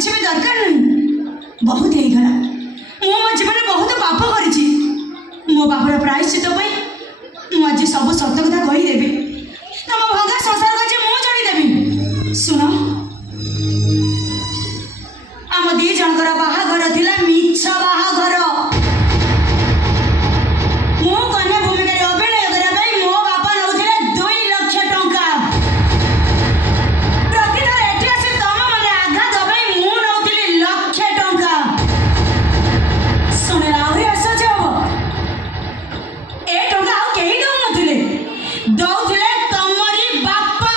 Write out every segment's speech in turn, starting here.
किसी भी दरकार नहीं बहुत ही गला मो जीवन बहुत पाप करी मो पापर प्रायश्चित मुझे सब सत कथा कहीदेवी तुम भंगा संसार को मु चढ़ीदेवी शुण आम दी जनकर बाहाघर थिला मिछ बाहाघर मु कन्या भूमिका अभिनय करने मो बापा नौथिले 2 लाख टंका प्रतिथर एठी आसी तम मने आघात दबाई मु नौथिले लाख टंका सुने आहुरी आश्चर्य हम ए टंका आ केही दउ नथिले दउथिले तमरी बापा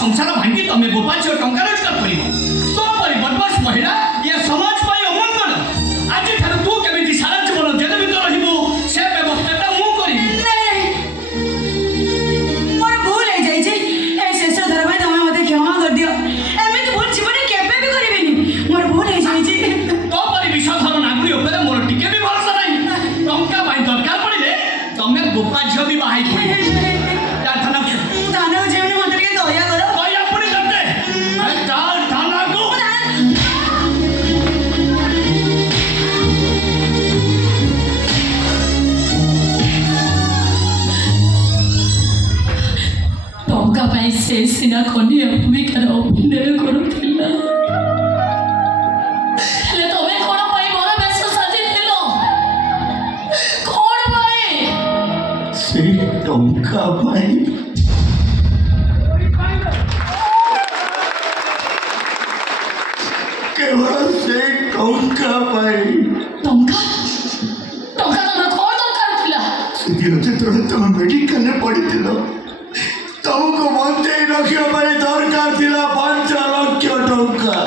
संसार भांगी तमे गोपाल छो टंका रोजगार करिवो तो परि बदमाश महिला ये समाज पाई अमंगल आज थार तू केमिति सारा जीवन जेल भीतर रहिबो से व्यवस्थाटा मु करिवि मोर भूल है जाई छी ए शेष धर्म तमे मते क्षमा कर दियो एमिति भूल जीवन केबे भी करिवेनी मोर भूल है जाई छी तो परि विषधर नागुरी ऊपर मोर टिके भी भरोसा नहीं टंका पाई दरकार पड़िले तमे गोपाल छो भी बाहाई पड़िबो दानव जीवन मते के दया करो से सिना खनिया भूमिकार अभिनय करुथिला हेले तमे कोन पाई मोर बेस साजिथिलो कोन पाई से टंका पाई केवल से टंका पाई टंका टंका तमरा कोन दरकार थिला सिद्धि चित्र तुम मेडिकल ने पढ़िथिलो तुमको बंदे रखियो पाई दरकार थिला 5 लाख टंका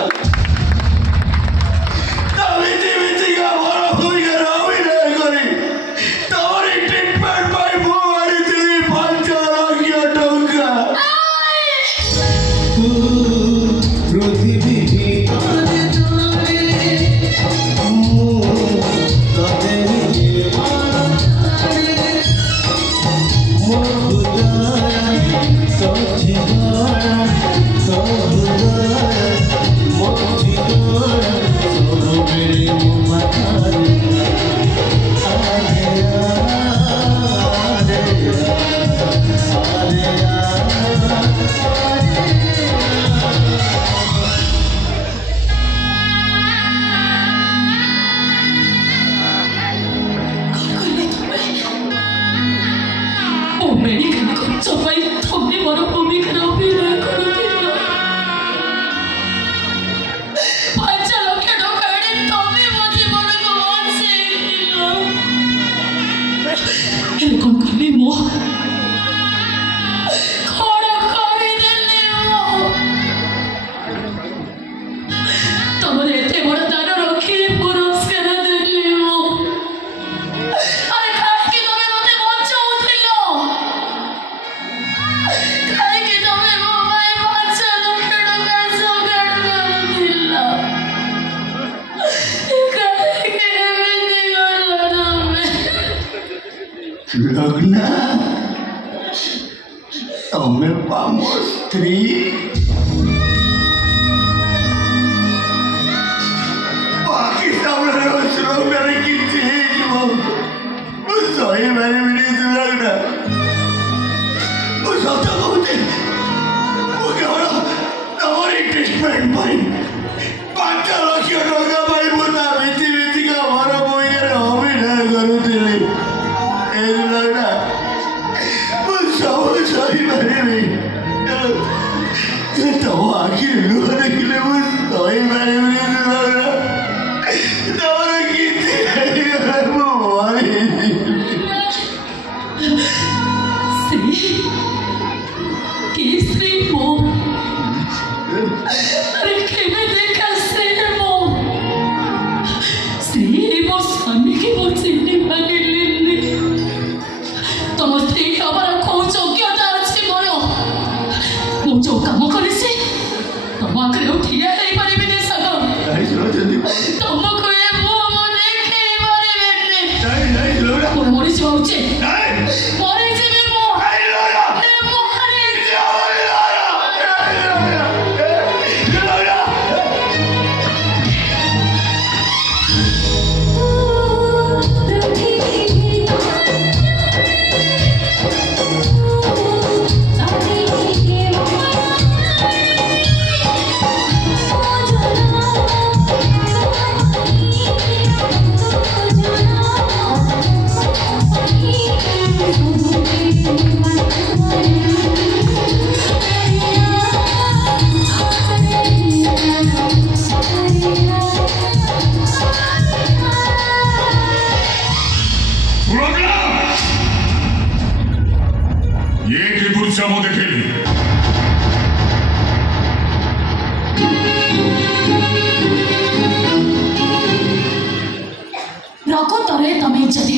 ପ୍ରକୃତରେ ତମେ ଯଦି